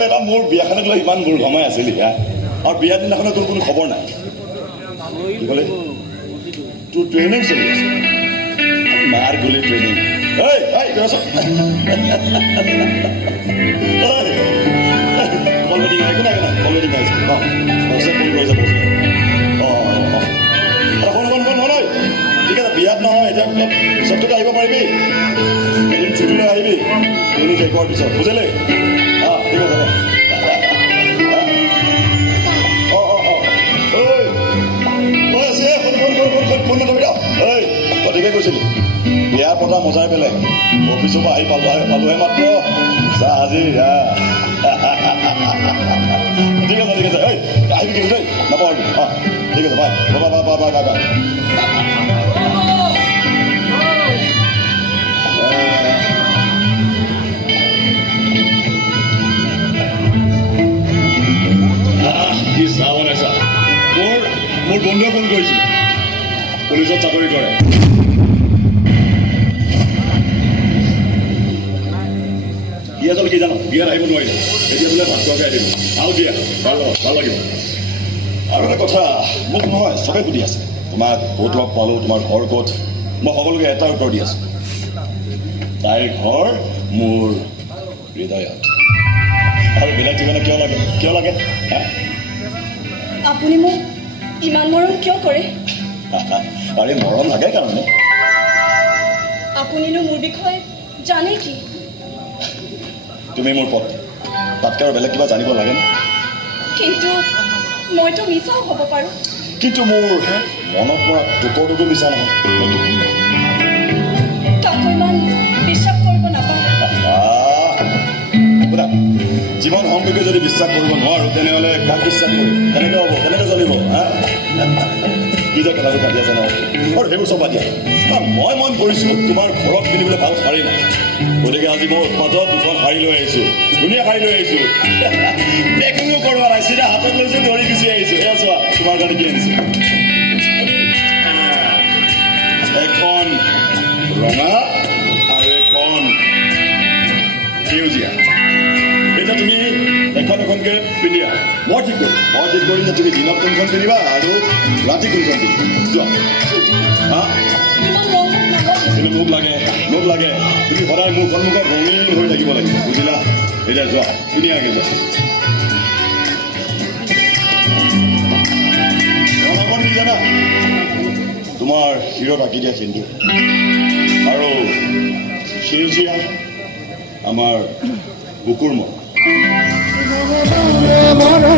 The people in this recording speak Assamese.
বেটা মোৰ বিয়াখনক লৈ ইমান মোৰ ঘমাই আছিলি হা আৰু বিয়া দিনাখনে তোৰ কোনো খবৰ নাই কি ক'লে তোৰ ট্ৰেইনিং চলি আছে মাৰ গুলি ট্ৰেইনিং অলৰেডি একো নাই অলৰেডি গাইছে ফোন কৰিছে ঠিক আছে বিয়াত নহয় এতিয়া অলপ পিছততো আহিব পাৰিবি এদিন ছুটি লৈ আহিবি ট্ৰেইনিং শেষ হোৱাৰ পিছত বুজিলে ঠিক আছে ফোন নকৰিবি তই ঠিকে কৈছিলি বিয়া পতা মজাই বেলেগ অফিচৰ পৰা আহি পালোহে মাত্ৰ চা আজি ঠিক আছে আহিবি কিন্তু দেই নাপাহৰিবি ঠিক আছে বাই বাই কি চাহ বনাইছা মোৰ বন্ধুৱে ফোন কৰিছিল পুলিচত চাকৰি কৰে বিয়া চল কি জানো বিয়াত আহিব নোৱাৰিলে এতিয়া বোলে ভাত খোৱাকৈ আহিব আৰু দিয়া ভাল লাগিব আৰু এটা কথা মোক নহয় চবে সুধি আছে তোমাক ক'ত লগ পালোঁ তোমাৰ ঘৰ ক'ত মই সকলোকে এটা উত্তৰ দি আছোঁ তাইৰ ঘৰ মোৰ হৃদয়ত আৰু বেলেগ জীৱনত কিয় লাগে আপুনি মোক ইমান মৰম কিয় কৰে আৰে মৰম লাগে কাৰণে আপুনিনো মোৰ বিষয়ে জানে কি তুমি মোৰ পত্নী তাতকৈ আৰু বেলেগ কিবা জানিব লাগেনে কিন্তু মইতো মিছাও হ'ব পাৰোঁ কিন্তু মোৰ মনত পৰা টুকুৰ মিছা নহয় কাকো ইমান বিশ্বাস কৰিব নাপায় জীৱন সংযোগে যদি বিশ্বাস কৰিব নোৱাৰোঁ তেনেহ'লে কাক বিশ্বাস কৰিম কেনেকৈ হ'ব কেনেকৈ চলিব কি যে কথাটো পাতি আছে ন আৰু সেইবোৰ চব পাতি মই মন কৰিছোঁ তোমাৰ ঘৰত পিন্ধিবলৈ ভাল শাৰী নাই গতিকে আজি মই উৎপাদত দুখন শাৰী লৈ আহিছোঁ ধুনীয়া শাৰী লৈ আহিছোঁ পেকিঙো কৰোৱা নাই চিধা হাতত লৈছোঁ ধৰি গুচি আহিছোঁ এয়া চোৱা তোমাৰ কাৰণে কি আনিছোঁ এখন ৰঙা আৰু এখন সেউজীয়া এতিয়া তুমি এখনকৈ পিন্ধিয়া মই ঠিক কৰিম যে তুমি দিনত কোনখন পিন্ধিবা আৰু ৰাতি কোনখন পিন্ধিবা যোৱা কিন্তু মোক লাগে তুমি সদায় মোৰ সন্মুখত ৰঙীন হৈ থাকিব লাগিব বুজিলা এতিয়া যোৱা ধুনীয়াকৈ যোৱা ৰঙাখন কি জানা তোমাৰ শিৰত আঁকি দিয়া সিন্দুৰ আৰু সেউজীয়া আমাৰ বুকুৰ মন মৰম